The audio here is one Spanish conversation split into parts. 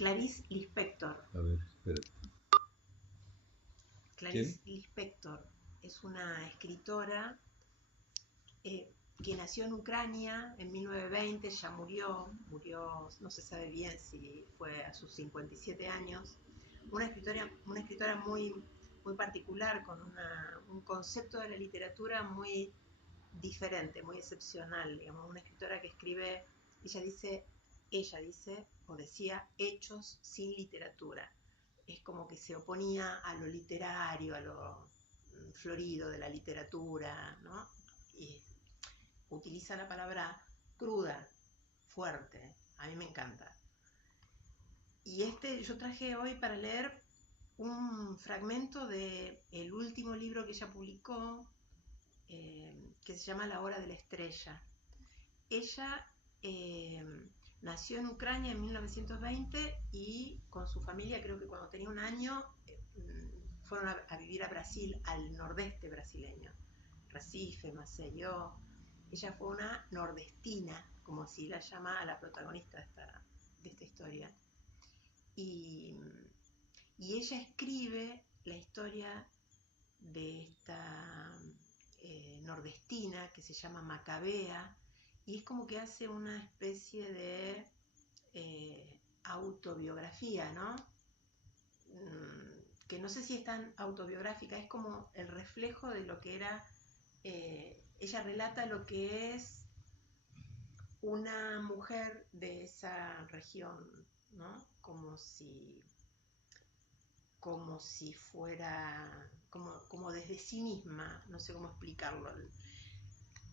Clarice Lispector. A ver, espérate. Clarice ¿Quién? Lispector es una escritora que nació en Ucrania en 1920, ya murió, no se sabe bien si fue a sus 57 años. Una escritora muy, muy particular, con un concepto de la literatura muy diferente, muy excepcional, digamos, una escritora que escribe, ella dice o decía hechos sin literatura. Es como que se oponía a lo literario, a lo florido de la literatura, ¿no? Y utiliza la palabra cruda, fuerte, a mí me encanta. Y yo traje hoy para leer un fragmento del último libro que ella publicó, que se llama La Hora de la Estrella. Ella nació en Ucrania en 1920 y con su familia, creo que cuando tenía un año, fueron a vivir a Brasil, al nordeste brasileño. Recife, Maceió. Ella fue una nordestina, como si la llama a la protagonista de esta historia. Y, y ella escribe la historia de esta nordestina que se llama Macabea, y es como que hace una especie de autobiografía, ¿no? Que no sé si es tan autobiográfica, es como el reflejo de lo que era, ella relata lo que es una mujer de esa región, ¿no? Como si fuera, como desde sí misma, no sé cómo explicarlo.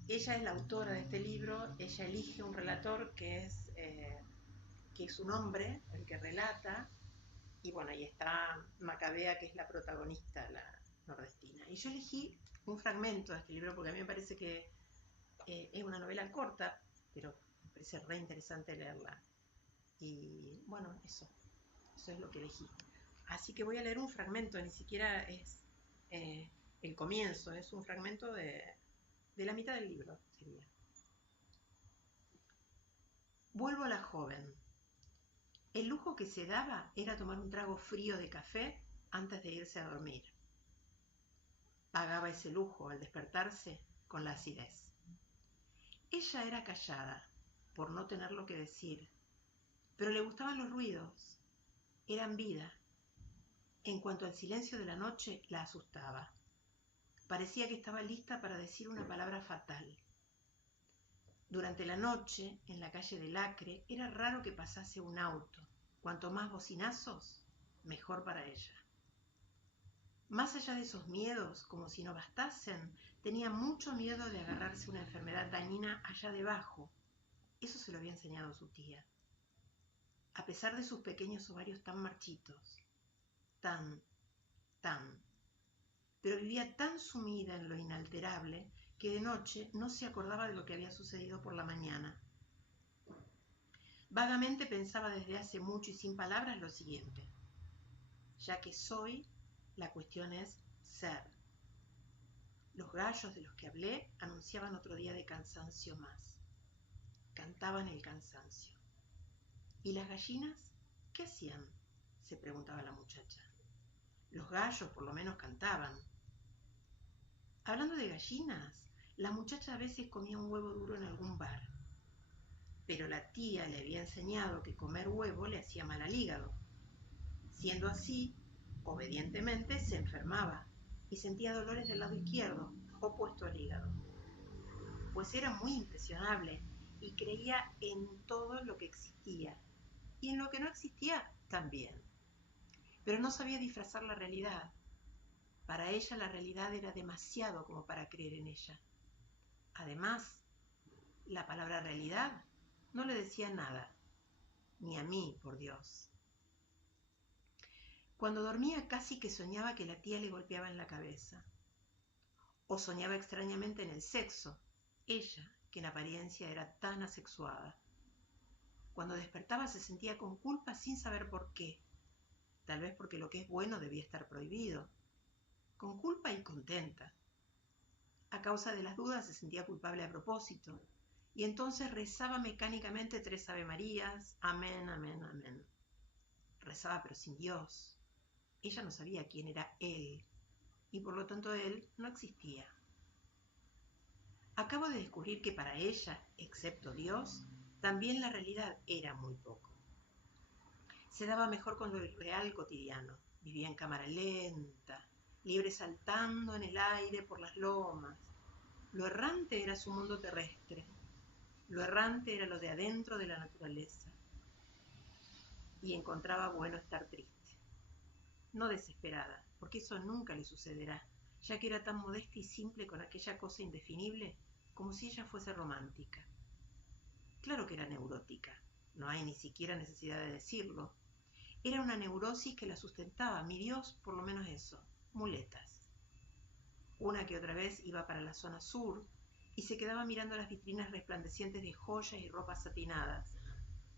Ella es la autora de este libro, ella elige un relator que es un hombre, el que relata, y bueno, ahí está Macabea, que es la protagonista, la nordestina. Y yo elegí un fragmento de este libro porque a mí me parece que es una novela corta, pero me parece re interesante leerla. Y bueno, eso es lo que elegí. Así que voy a leer un fragmento, ni siquiera es eh, el comienzo, es un fragmento de la mitad del libro, sería. Vuelvo a la joven. El lujo que se daba era tomar un trago frío de café antes de irse a dormir. Pagaba ese lujo al despertarse con la acidez. Ella era callada, por no tener lo que decir, pero le gustaban los ruidos, eran vida. En cuanto al silencio de la noche, la asustaba. Parecía que estaba lista para decir una palabra fatal. Durante la noche, en la calle del Acre, era raro que pasase un auto. Cuanto más bocinazos, mejor para ella. Más allá de esos miedos, como si no bastasen, tenía mucho miedo de agarrarse una enfermedad dañina allá debajo. Eso se lo había enseñado su tía. A pesar de sus pequeños ovarios tan marchitos, tan, pero vivía tan sumida en lo inalterable que de noche no se acordaba de lo que había sucedido por la mañana. Vagamente pensaba desde hace mucho y sin palabras lo siguiente: ya que soy, la cuestión es ser. Los gallos de los que hablé anunciaban otro día de cansancio más. Cantaban el cansancio. ¿Y las gallinas qué hacían?, se preguntaba la muchacha. Los gallos por lo menos cantaban. Hablando de gallinas, la muchacha a veces comía un huevo duro en algún bar, pero la tía le había enseñado que comer huevo le hacía mal al hígado. Siendo así, obedientemente se enfermaba y sentía dolores del lado izquierdo, opuesto al hígado. Pues era muy impresionable y creía en todo lo que existía, y en lo que no existía también. Pero no sabía disfrazar la realidad. Para ella la realidad era demasiado como para creer en ella. Además, la palabra realidad no le decía nada, ni a mí, por Dios. Cuando dormía casi que soñaba que la tía le golpeaba en la cabeza. O soñaba extrañamente en el sexo, ella, que en apariencia era tan asexuada. Cuando despertaba se sentía con culpa sin saber por qué. Tal vez porque lo que es bueno debía estar prohibido. Con culpa y contenta. A causa de las dudas se sentía culpable a propósito, y entonces rezaba mecánicamente 3 Ave Marías, amén, amén, amén. rezaba pero sin Dios. Ella no sabía quién era él, y por lo tanto él no existía. Acabo de descubrir que para ella, excepto Dios, también la realidad era muy poco. Se daba mejor con lo irreal cotidiano. Vivía en cámara lenta, libre saltando en el aire por las lomas. Lo errante era su mundo terrestre. Lo errante era lo de adentro de la naturaleza. Y encontraba bueno estar triste. No desesperada, porque eso nunca le sucederá, ya que era tan modesta y simple con aquella cosa indefinible, como si ella fuese romántica. Claro que era neurótica, no hay ni siquiera necesidad de decirlo. Era una neurosis que la sustentaba, mi Dios, por lo menos eso, muletas. Una que otra vez iba para la zona sur y se quedaba mirando las vitrinas resplandecientes de joyas y ropas satinadas,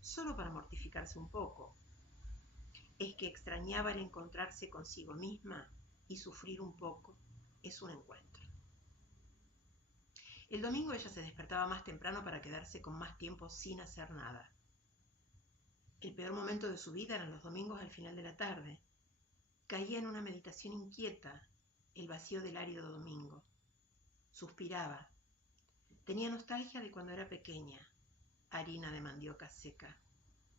solo para mortificarse un poco. Es que extrañaba el encontrarse consigo misma y sufrir un poco es un encuentro. El domingo ella se despertaba más temprano para quedarse con más tiempo sin hacer nada. El peor momento de su vida eran los domingos al final de la tarde. Caía en una meditación inquieta, el vacío del árido domingo. Suspiraba. Tenía nostalgia de cuando era pequeña, harina de mandioca seca,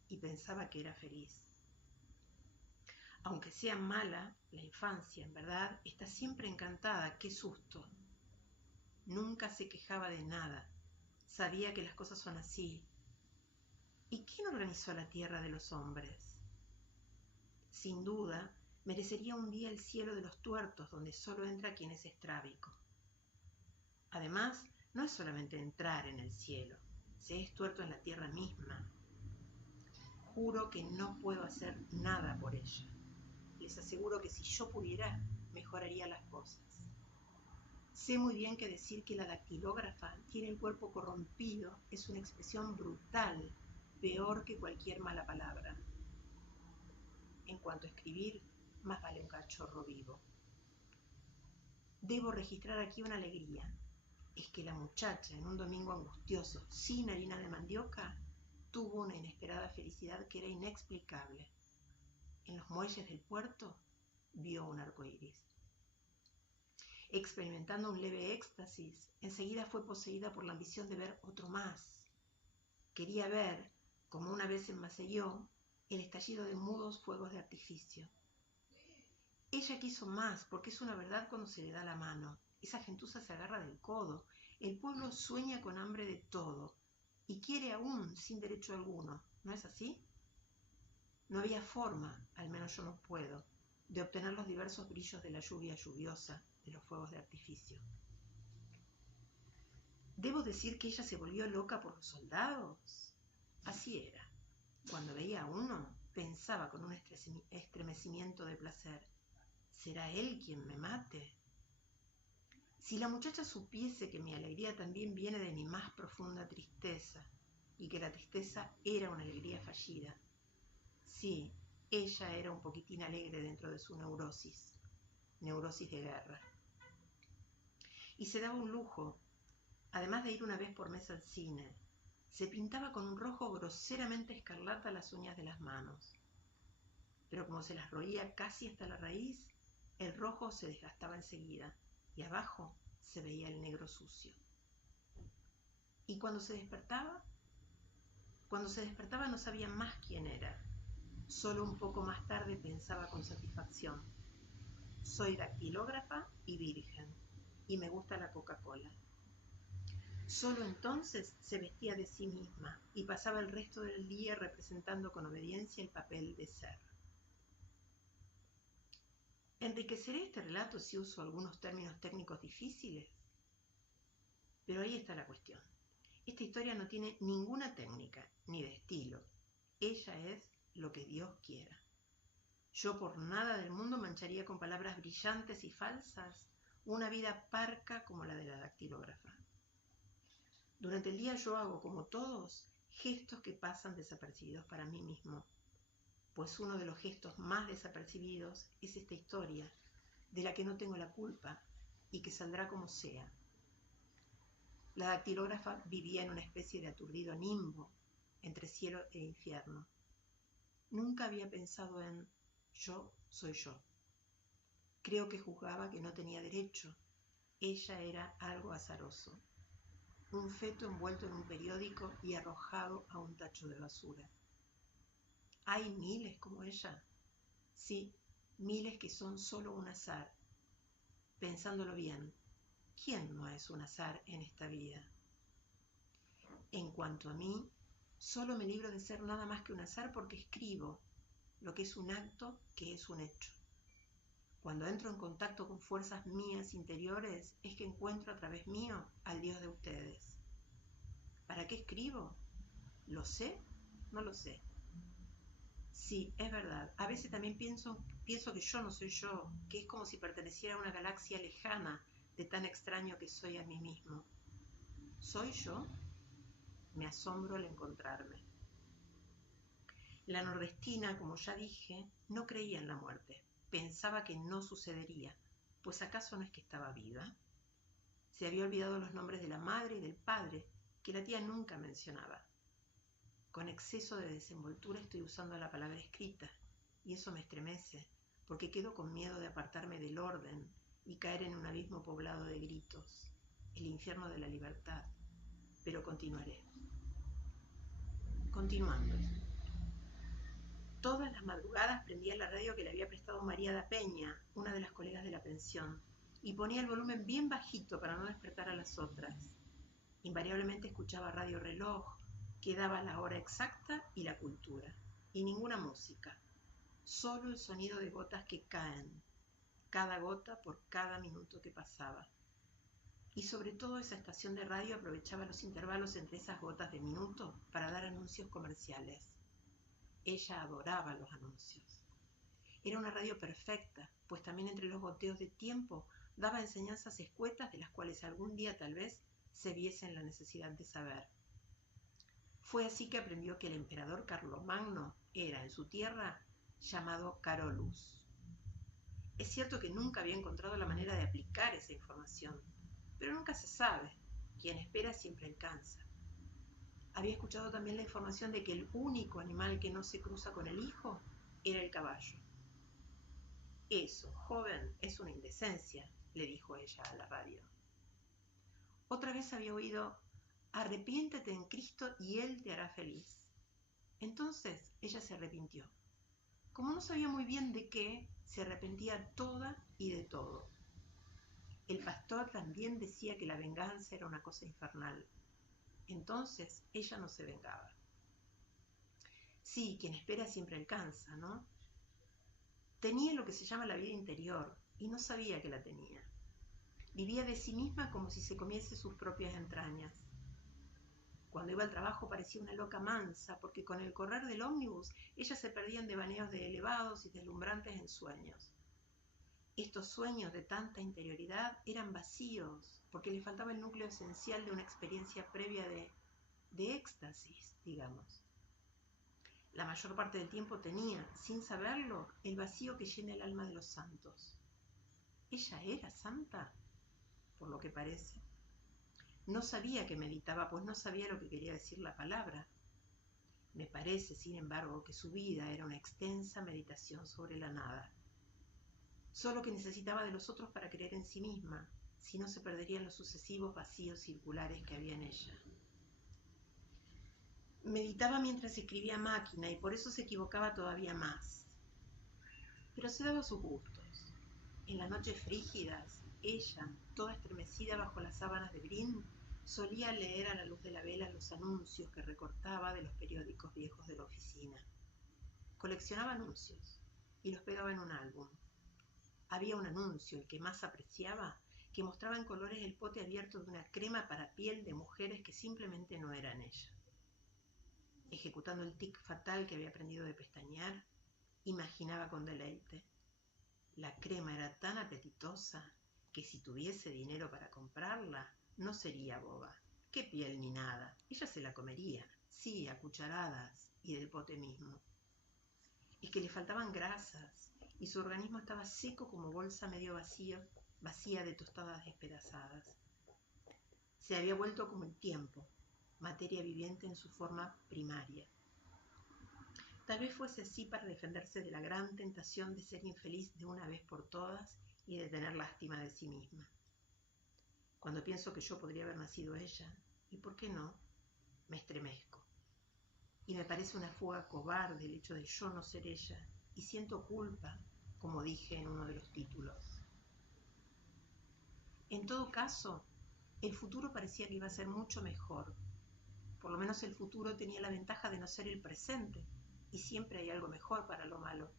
y pensaba que era feliz. Aunque sea mala, la infancia, en verdad, está siempre encantada. ¡Qué susto! Nunca se quejaba de nada. Sabía que las cosas son así. ¿Y quién organizó la tierra de los hombres? Sin duda, merecería un día el cielo de los tuertos, donde solo entra quien es estrábico. Además, no es solamente entrar en el cielo, se es tuerto en la tierra misma. Juro que no puedo hacer nada por ella. Les aseguro que si yo pudiera, mejoraría las cosas. Sé muy bien que decir que la dactilógrafa tiene el cuerpo corrompido es una expresión brutal, peor que cualquier mala palabra. En cuanto a escribir, más vale un cachorro vivo. Debo registrar aquí una alegría. Es que la muchacha, en un domingo angustioso, sin harina de mandioca, tuvo una inesperada felicidad que era inexplicable. En los muelles del puerto, vio un arco iris. Experimentando un leve éxtasis, enseguida fue poseída por la ambición de ver otro más. Quería ver, como una vez en Maceió, el estallido de mudos fuegos de artificio. Ella quiso más, porque es una verdad cuando se le da la mano. Esa gentuza se agarra del codo. El pueblo sueña con hambre de todo, y quiere aún sin derecho alguno. ¿No es así? No había forma, al menos yo no puedo, de obtener los diversos brillos de la lluvia lluviosa, de los fuegos de artificio. ¿Debo decir que ella se volvió loca por los soldados? Así era. Cuando veía a uno, pensaba con un estremecimiento de placer: ¿será él quien me mate? Si la muchacha supiese que mi alegría también viene de mi más profunda tristeza, y que la tristeza era una alegría fallida. Sí, ella era un poquitín alegre dentro de su neurosis de guerra. Y se daba un lujo, además de ir una vez por mes al cine. Se pintaba con un rojo groseramente escarlata las uñas de las manos. Pero como se las roía casi hasta la raíz, el rojo se desgastaba enseguida, y abajo se veía el negro sucio. ¿Y cuando se despertaba? Cuando se despertaba no sabía más quién era. Solo un poco más tarde pensaba con satisfacción: soy dactilógrafa y virgen, y me gusta la Coca-Cola. Solo entonces se vestía de sí misma y pasaba el resto del día representando con obediencia el papel de ser. ¿Enriqueceré este relato si uso algunos términos técnicos difíciles? Pero ahí está la cuestión. Esta historia no tiene ninguna técnica, ni de estilo. Ella es lo que Dios quiera. Yo por nada del mundo mancharía con palabras brillantes y falsas una vida parca como la de la dactilógrafa. Durante el día yo hago, como todos, gestos que pasan desapercibidos para mí mismo, pues uno de los gestos más desapercibidos es esta historia, de la que no tengo la culpa y que saldrá como sea. La dactilógrafa vivía en una especie de aturdido nimbo entre cielo e infierno. Nunca había pensado en yo soy yo. Creo que juzgaba que no tenía derecho. Ella era algo azaroso. Un feto envuelto en un periódico y arrojado a un tacho de basura. ¿Hay miles como ella? Sí, miles que son solo un azar. Pensándolo bien, ¿quién no es un azar en esta vida? En cuanto a mí, solo me libro de ser nada más que un azar porque escribo lo que es un acto, que es un hecho. Cuando entro en contacto con fuerzas mías interiores, es que encuentro a través mío al Dios de ustedes. ¿Para qué escribo? ¿Lo sé? No lo sé. Sí, es verdad. A veces también pienso que yo no soy yo, que es como si perteneciera a una galaxia lejana, de tan extraño que soy a mí mismo. ¿Soy yo? Me asombro al encontrarme. La nordestina, como ya dije, no creía en la muerte. Pensaba que no sucedería, pues ¿acaso no es que estaba viva? Se había olvidado los nombres de la madre y del padre, que la tía nunca mencionaba. Con exceso de desenvoltura estoy usando la palabra escrita, y eso me estremece, porque quedo con miedo de apartarme del orden y caer en un abismo poblado de gritos, el infierno de la libertad. Pero continuaré. Continuando. Todas las madrugadas prendía la radio que le había prestado María da Peña, una de las colegas de la pensión, y ponía el volumen bien bajito para no despertar a las otras. Invariablemente escuchaba Radio Reloj, que daba la hora exacta y la cultura, y ninguna música, solo el sonido de gotas que caen, cada gota por cada minuto que pasaba. Y sobre todo esa estación de radio aprovechaba los intervalos entre esas gotas de minuto para dar anuncios comerciales. Ella adoraba los anuncios. Era una radio perfecta, pues también entre los goteos de tiempo daba enseñanzas escuetas de las cuales algún día tal vez se viese en la necesidad de saber. Fue así que aprendió que el emperador Carlomagno era en su tierra llamado Carolus. Es cierto que nunca había encontrado la manera de aplicar esa información, pero nunca se sabe. Quien espera siempre alcanza. Había escuchado también la información de que el único animal que no se cruza con el hijo era el caballo. Eso, joven, es una indecencia, le dijo ella a la radio. Otra vez había oído, arrepiéntete en Cristo y Él te hará feliz. Entonces ella se arrepintió. Como no sabía muy bien de qué, se arrepentía toda y de todo. El pastor también decía que la venganza era una cosa infernal. Entonces ella no se vengaba. Sí, quien espera siempre alcanza, ¿no? Tenía lo que se llama la vida interior y no sabía que la tenía. Vivía de sí misma como si se comiese sus propias entrañas. Cuando iba al trabajo parecía una loca mansa, porque con el correr del ómnibus ella se perdía en devaneos de elevados y deslumbrantes ensueños. Estos sueños de tanta interioridad eran vacíos, porque le faltaba el núcleo esencial de una experiencia previa de éxtasis, digamos. La mayor parte del tiempo tenía, sin saberlo, el vacío que llena el alma de los santos. ¿Ella era santa? Por lo que parece. No sabía que meditaba, pues no sabía lo que quería decir la palabra. Me parece, sin embargo, que su vida era una extensa meditación sobre la nada. Solo que necesitaba de los otros para creer en sí misma, si no se perderían los sucesivos vacíos circulares que había en ella. Meditaba mientras escribía a máquina y por eso se equivocaba todavía más. Pero se daba sus gustos. En las noches frígidas, ella, toda estremecida bajo las sábanas de brin, solía leer a la luz de la vela los anuncios que recortaba de los periódicos viejos de la oficina. Coleccionaba anuncios y los pegaba en un álbum. Había un anuncio, el que más apreciaba, que mostraba en colores el pote abierto de una crema para piel de mujeres que simplemente no eran ella. Ejecutando el tic fatal que había aprendido de pestañear, imaginaba con deleite. La crema era tan apetitosa que si tuviese dinero para comprarla, no sería boba. Qué piel ni nada, ella se la comería, sí, a cucharadas y del pote mismo. Es que le faltaban grasas y su organismo estaba seco como bolsa medio vacía de tostadas despedazadas. Se había vuelto como el tiempo, materia viviente en su forma primaria. Tal vez fuese así para defenderse de la gran tentación de ser infeliz de una vez por todas y de tener lástima de sí misma. Cuando pienso que yo podría haber nacido ella, ¿y por qué no?, me estremezco. Y me parece una fuga cobarde el hecho de yo no ser ella, y siento culpa, como dije en uno de los títulos. En todo caso, el futuro parecía que iba a ser mucho mejor. Por lo menos el futuro tenía la ventaja de no ser el presente, y siempre hay algo mejor para lo malo.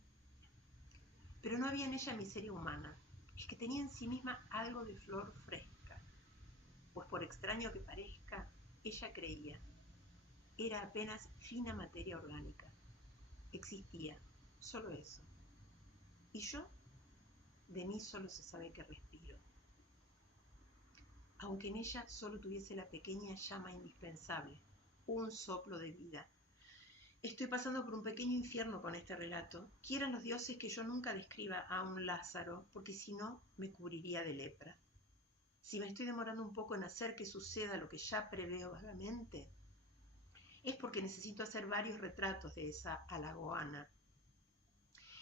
Pero no había en ella miseria humana, es que tenía en sí misma algo de flor fresca, pues por extraño que parezca, ella creía. Era apenas fina materia orgánica. Existía, solo eso. Y yo, de mí solo se sabe que respiro. Aunque en ella solo tuviese la pequeña llama indispensable, un soplo de vida. Estoy pasando por un pequeño infierno con este relato. Quieran los dioses que yo nunca describa a un Lázaro, porque si no, me cubriría de lepra. Si me estoy demorando un poco en hacer que suceda lo que ya preveo vagamente, es porque necesito hacer varios retratos de esa alagoana.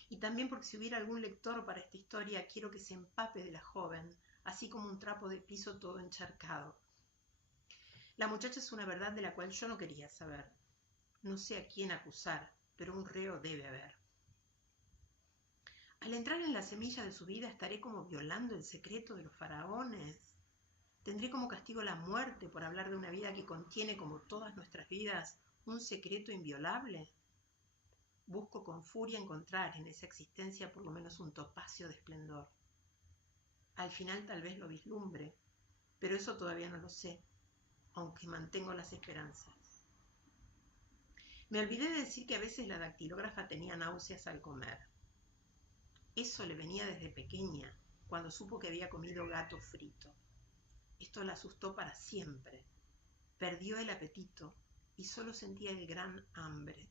Y también porque si hubiera algún lector para esta historia, quiero que se empape de la joven, así como un trapo de piso todo encharcado. La muchacha es una verdad de la cual yo no quería saber. No sé a quién acusar, pero un reo debe haber. Al entrar en la semilla de su vida estaré como violando el secreto de los faraones. Tendré como castigo la muerte por hablar de una vida que contiene, como todas nuestras vidas, un secreto inviolable. Busco con furia encontrar en esa existencia por lo menos un topacio de esplendor. Al final tal vez lo vislumbre, pero eso todavía no lo sé, aunque mantengo las esperanzas. Me olvidé de decir que a veces la dactilógrafa tenía náuseas al comer. Eso le venía desde pequeña, cuando supo que había comido gato frito. Esto la asustó para siempre. Perdió el apetito y solo sentía el gran hambre.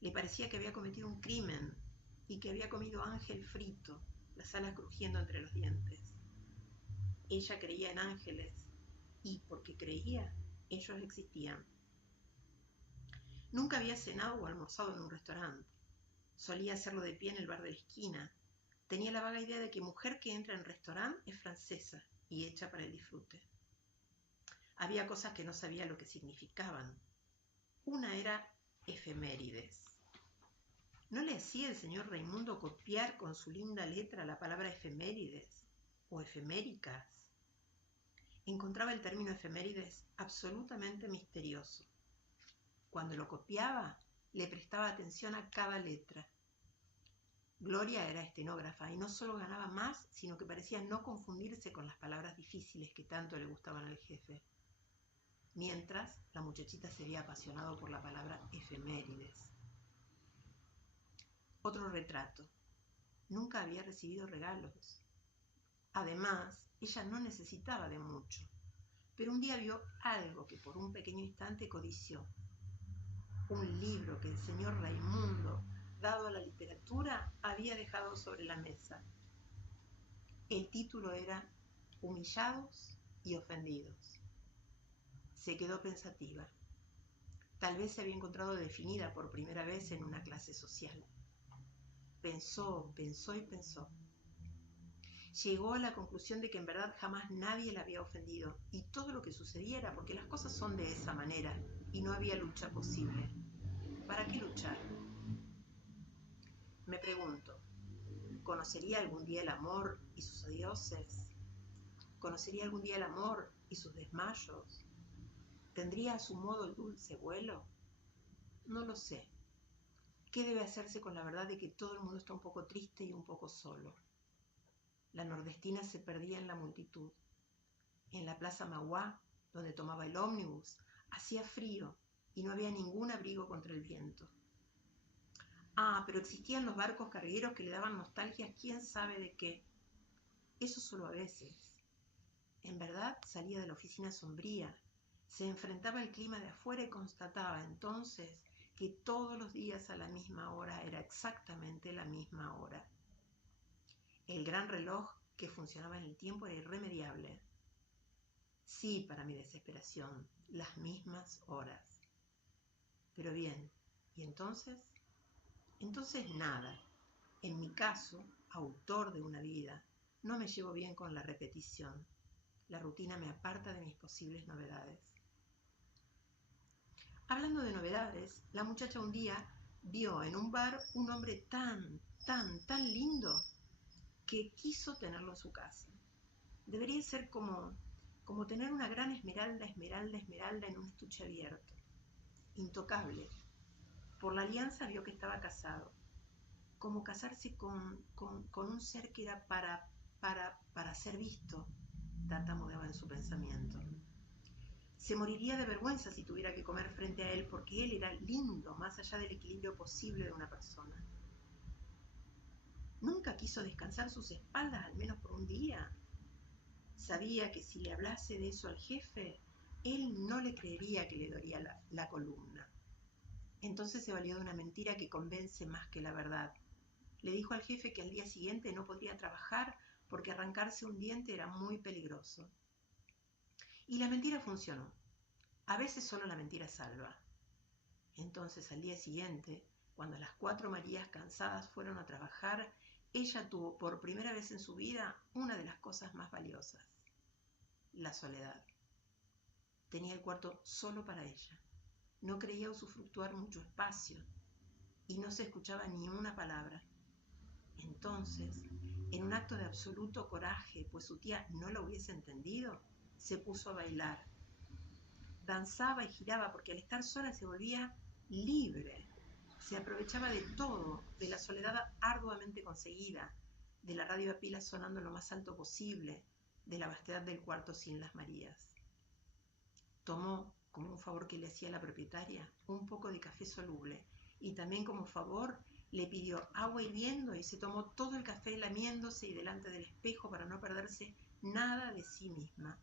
Le parecía que había cometido un crimen y que había comido ángel frito, las alas crujiendo entre los dientes. Ella creía en ángeles y, porque creía, ellos existían. Nunca había cenado o almorzado en un restaurante. Solía hacerlo de pie en el bar de la esquina. Tenía la vaga idea de que mujer que entra en restaurante es francesa y hecha para el disfrute. Había cosas que no sabía lo que significaban. Una era efemérides. ¿No le hacía el señor Raimundo copiar con su linda letra la palabra efemérides o efeméricas? Encontraba el término efemérides absolutamente misterioso. Cuando lo copiaba, le prestaba atención a cada letra. Gloria era estenógrafa y no solo ganaba más, sino que parecía no confundirse con las palabras difíciles que tanto le gustaban al jefe. Mientras, la muchachita se había apasionado por la palabra efemérides. Otro retrato. Nunca había recibido regalos. Además, ella no necesitaba de mucho, pero un día vio algo que por un pequeño instante codició. Un libro que el señor Raimundo, dado a la literatura, había dejado sobre la mesa. El título era Humillados y ofendidos. Se quedó pensativa. Tal vez se había encontrado definida por primera vez en una clase social. Pensó y pensó. Llegó a la conclusión de que en verdad jamás nadie la había ofendido y todo lo que sucediera porque las cosas son de esa manera y no había lucha posible. ¿Para qué luchar? Me pregunto, ¿conocería algún día el amor y sus adioses? ¿Conocería algún día el amor y sus desmayos? ¿Tendría a su modo el dulce vuelo? No lo sé. ¿Qué debe hacerse con la verdad de que todo el mundo está un poco triste y un poco solo? La nordestina se perdía en la multitud. En la plaza Mauá, donde tomaba el ómnibus, hacía frío y no había ningún abrigo contra el viento. Pero existían los barcos cargueros que le daban nostalgia quién sabe de qué. Eso solo a veces. En verdad salía de la oficina sombría, se enfrentaba al clima de afuera y constataba entonces que todos los días a la misma hora era exactamente la misma hora. El gran reloj que funcionaba en el tiempo era irremediable. Sí, para mi desesperación, las mismas horas. Pero bien, ¿y entonces? Entonces nada, en mi caso, autor de una vida, no me llevo bien con la repetición. La rutina me aparta de mis posibles novedades. Hablando de novedades, la muchacha un día vio en un bar un hombre tan lindo que quiso tenerlo en su casa. Debería ser como tener una gran esmeralda en un estuche abierto. Intocable. Por la alianza vio que estaba casado. Como casarse con un ser que era para ser visto, tartamudeaba en su pensamiento. Se moriría de vergüenza si tuviera que comer frente a él porque él era lindo, más allá del equilibrio posible de una persona. Nunca quiso descansar sus espaldas, al menos por un día. Sabía que si le hablase de eso al jefe, él no le creería que le dolería la columna. Entonces se valió de una mentira que convence más que la verdad. Le dijo al jefe que al día siguiente no podría trabajar porque arrancarse un diente era muy peligroso. Y la mentira funcionó. A veces solo la mentira salva. Entonces al día siguiente, cuando las 4 Marías cansadas fueron a trabajar, ella tuvo por primera vez en su vida una de las cosas más valiosas: la soledad. Tenía el cuarto solo para ella. No creía usufructuar mucho espacio y no se escuchaba ni una palabra. Entonces, en un acto de absoluto coraje, pues su tía no lo hubiese entendido, se puso a bailar. Danzaba y giraba porque al estar sola se volvía libre. Se aprovechaba de todo, de la soledad arduamente conseguida, de la radio a pilas sonando lo más alto posible, de la vastedad del cuarto sin las Marías. Tomó, como un favor que le hacía la propietaria, un poco de café soluble y también como favor le pidió agua hirviendo y se tomó todo el café lamiéndose y delante del espejo para no perderse nada de sí misma.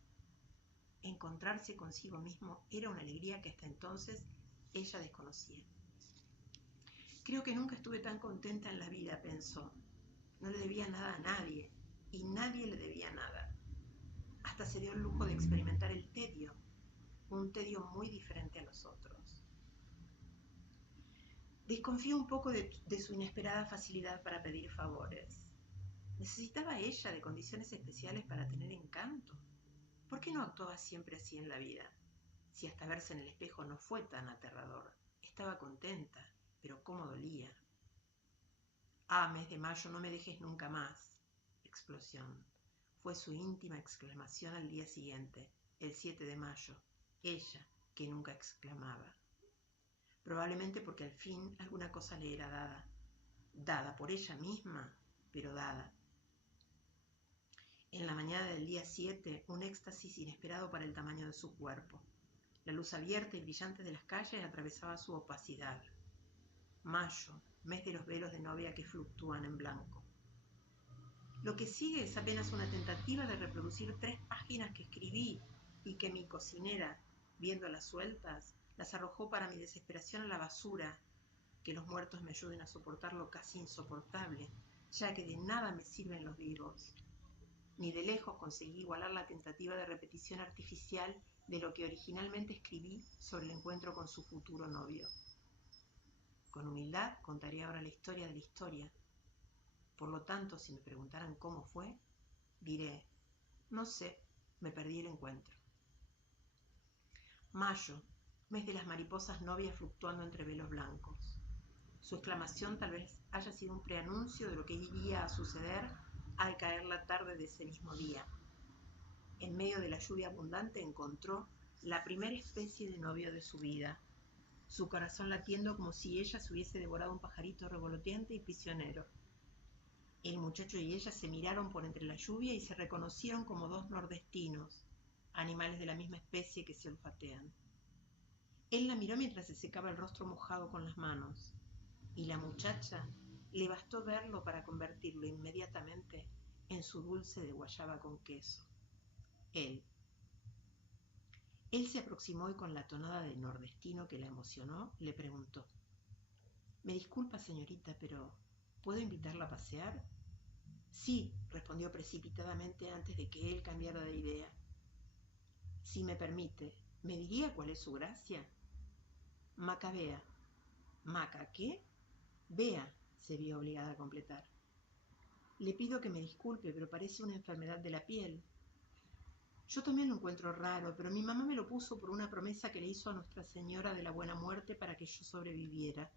Encontrarse consigo mismo era una alegría que hasta entonces ella desconocía. Creo que nunca estuve tan contenta en la vida, pensó. No le debía nada a nadie y nadie le debía nada. Hasta se dio el lujo de experimentar el tedio, un tedio muy diferente a los otros. Desconfío un poco de su inesperada facilidad para pedir favores. ¿Necesitaba ella de condiciones especiales para tener encanto? ¿Por qué no actuaba siempre así en la vida? Si hasta verse en el espejo no fue tan aterrador. Estaba contenta, pero cómo dolía. Ah, mes de mayo, no me dejes nunca más. Explosión. Fue su íntima exclamación al día siguiente, el 7 de mayo. Ella, que nunca exclamaba. Probablemente porque al fin alguna cosa le era dada. Dada por ella misma, pero dada. En la mañana del día 7, un éxtasis inesperado para el tamaño de su cuerpo. La luz abierta y brillante de las calles atravesaba su opacidad. Mayo, mes de los velos de novia que fluctúan en blanco. Lo que sigue es apenas una tentativa de reproducir 3 páginas que escribí y que mi cocinera, viéndolas sueltas, las arrojó para mi desesperación a la basura. Que los muertos me ayuden a soportar lo casi insoportable, ya que de nada me sirven los vivos. Ni de lejos conseguí igualar la tentativa de repetición artificial de lo que originalmente escribí sobre el encuentro con su futuro novio. Con humildad contaré ahora la historia de la historia. Por lo tanto, si me preguntaran cómo fue, diré, no sé, me perdí el encuentro. Mayo, mes de las mariposas novias fluctuando entre velos blancos. Su exclamación tal vez haya sido un preanuncio de lo que iría a suceder al caer la tarde de ese mismo día. En medio de la lluvia abundante encontró la primera especie de novio de su vida, su corazón latiendo como si ella se hubiese devorado un pajarito revoloteante y prisionero. El muchacho y ella se miraron por entre la lluvia y se reconocieron como 2 nordestinos, animales de la misma especie que se olfatean. Él la miró mientras se secaba el rostro mojado con las manos, y la muchacha le bastó verlo para convertirlo inmediatamente en su dulce de guayaba con queso. Él se aproximó y con la tonada de nordestino que la emocionó, le preguntó: «Me disculpa, señorita, pero ¿puedo invitarla a pasear?» «Sí», respondió precipitadamente antes de que él cambiara de idea. «Si me permite, ¿me diría cuál es su gracia?» «Macabea». «¿Maca qué?» Bea se vio obligada a completar. Le pido que me disculpe, pero parece una enfermedad de la piel. Yo también lo encuentro raro, pero mi mamá me lo puso por una promesa que le hizo a Nuestra Señora de la Buena Muerte para que yo sobreviviera.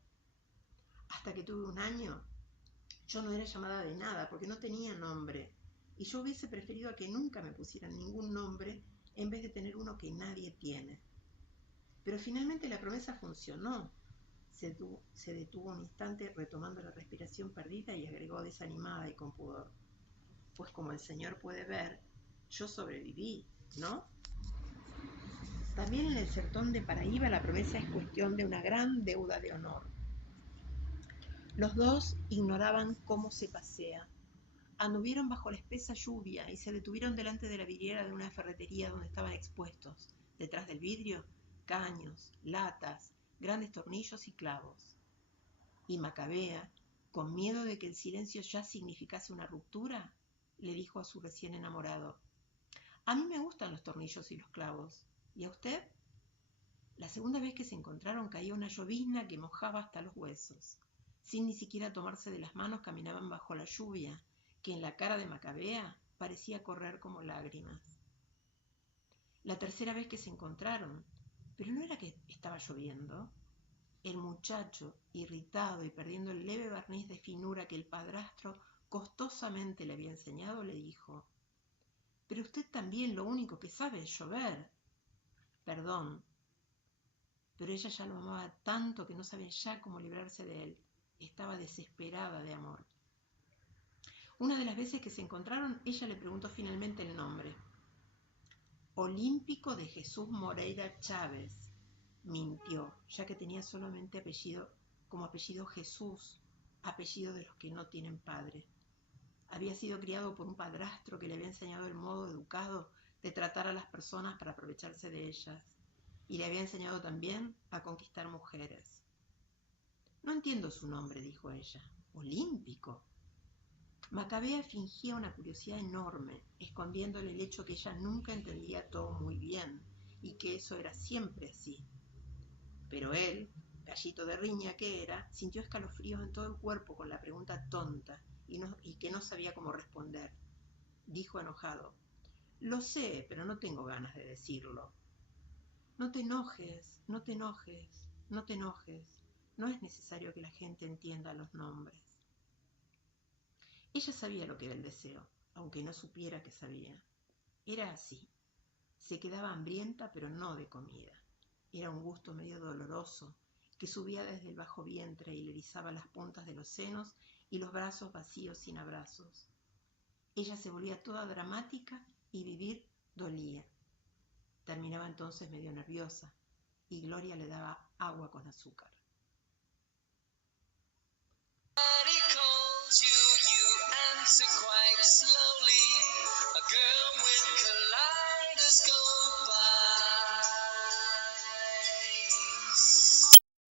Hasta que tuve 1 año, yo no era llamada de nada porque no tenía nombre, y yo hubiese preferido a que nunca me pusieran ningún nombre en vez de tener uno que nadie tiene. Pero finalmente la promesa funcionó. Se detuvo un instante retomando la respiración perdida y agregó desanimada y con pudor. Pues como el Señor puede ver, yo sobreviví, ¿no? También en el sertón de Paraíba la promesa es cuestión de una gran deuda de honor. Los dos ignoraban cómo se pasea. Anduvieron bajo la espesa lluvia y se detuvieron delante de la vidriera de una ferretería donde estaban expuestos, detrás del vidrio, caños, latas, grandes tornillos y clavos. Y Macabea, con miedo de que el silencio ya significase una ruptura, le dijo a su recién enamorado: «A mí me gustan los tornillos y los clavos. ¿Y a usted?». La segunda vez que se encontraron caía una llovizna que mojaba hasta los huesos. Sin ni siquiera tomarse de las manos caminaban bajo la lluvia, que en la cara de Macabea parecía correr como lágrimas. La tercera vez que se encontraron, pero no era que estaba lloviendo. El muchacho, irritado y perdiendo el leve barniz de finura que el padrastro costosamente le había enseñado, le dijo: «Pero usted también lo único que sabe es llover». «Perdón». Pero ella ya lo amaba tanto que no sabía ya cómo librarse de él. Estaba desesperada de amor. Una de las veces que se encontraron, ella le preguntó finalmente el nombre. «Olímpico de Jesús Moreira Chávez». Mintió, ya que tenía solamente como apellido Jesús, apellido de los que no tienen padre. Había sido criado por un padrastro que le había enseñado el modo educado de tratar a las personas para aprovecharse de ellas, y le había enseñado también a conquistar mujeres. «No entiendo su nombre», dijo ella. «Olímpico». Macabea fingía una curiosidad enorme, escondiéndole el hecho que ella nunca entendía todo muy bien, y que eso era siempre así. Pero él, gallito de riña que era, sintió escalofríos en todo el cuerpo con la pregunta tonta y que no sabía cómo responder. Dijo enojado: «Lo sé, pero no tengo ganas de decirlo». «No te enojes, no te enojes, no te enojes. No es necesario que la gente entienda los nombres». Ella sabía lo que era el deseo, aunque no supiera que sabía. Era así. Se quedaba hambrienta, pero no de comida. Era un gusto medio doloroso, que subía desde el bajo vientre y le erizaba las puntas de los senos y los brazos vacíos sin abrazos. Ella se volvía toda dramática y vivir dolía. Terminaba entonces medio nerviosa y Gloria le daba agua con azúcar.